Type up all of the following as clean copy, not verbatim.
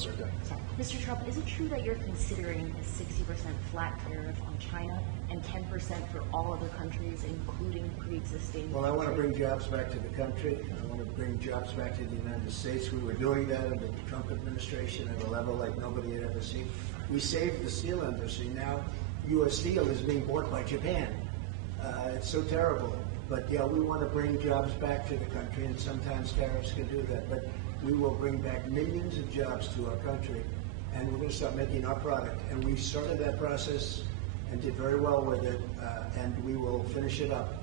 sir. Go ahead. Mr. Trump, is it true that you're considering a 60% flat tariff on China and 10% for all other countries, including pre-existing? Well, I want to bring jobs back to the country. I want to bring jobs back to the United States. We were doing that under the Trump administration at a level like nobody had ever seen. We saved the steel industry. Now, U.S. steel is being bought by Japan. It's so terrible. But yeah, we want to bring jobs back to the country, and sometimes tariffs can do that. But we will bring back millions of jobs to our country, and we're going to start making our product. And we started that process and did very well with it, and we will finish it up.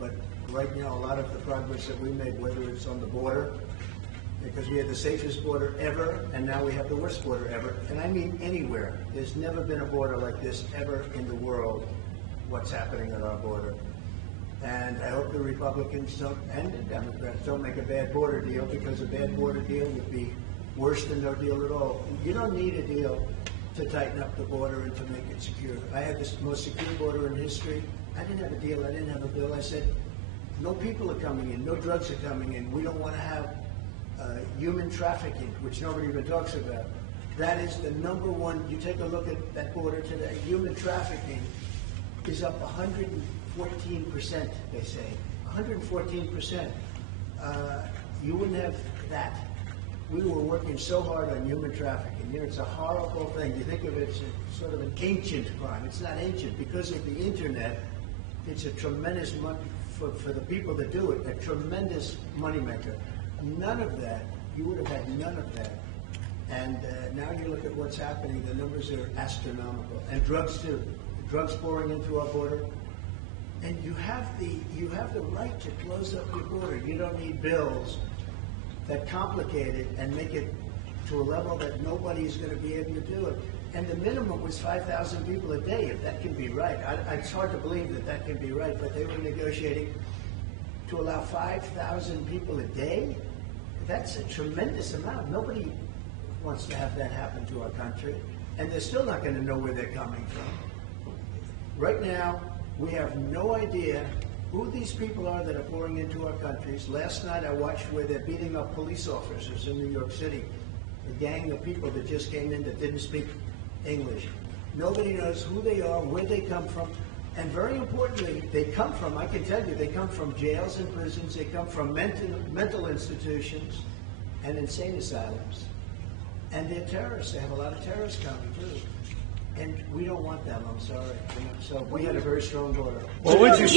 But right now, a lot of the progress that we made, whether it's on the border, because we had the safest border ever, and now we have the worst border ever, and I mean anywhere. There's never been a border like this ever in the world, what's happening at our border. And I hope the Republicans don't, and the Democrats don't make a bad border deal, because a bad border deal would be worse than no deal at all. You don't need a deal to tighten up the border and to make it secure. I had the most secure border in history. I didn't have a deal. I didn't have a bill. I said, no people are coming in. No drugs are coming in. We don't want to have human trafficking, which nobody even talks about. That is the number one. You take a look at that border today. Human trafficking is up 114%, they say. 114%. You wouldn't have that. We were working so hard on human trafficking. You know, it's a horrible thing. You think of it as sort of an ancient crime. It's not ancient. Because of the internet, it's a tremendous for the people that do it, a tremendous moneymaker. None of that, you would have had none of that. And now you look at what's happening, the numbers are astronomical. And drugs too. Drugs pouring into our border. And you have the right to close up your border. You don't need bills that complicate it and make it to a level that nobody's going to be able to do it. And the minimum was 5,000 people a day, if that can be right. It's hard to believe that that can be right, but they were negotiating to allow 5,000 people a day. That's a tremendous amount. Nobody wants to have that happen to our country, and they're still not going to know where they're coming from. Right now, we have no idea who these people are that are pouring into our countries. Last night I watched where they're beating up police officers in New York City, a gang of people that just came in that didn't speak English. Nobody knows who they are, where they come from, and very importantly, they come from, I can tell you, they come from jails and prisons, they come from mental institutions and insane asylums. And they're terrorists. They have a lot of terrorists coming too. And we don't want them, I'm sorry. So we had a very strong border. What would you say?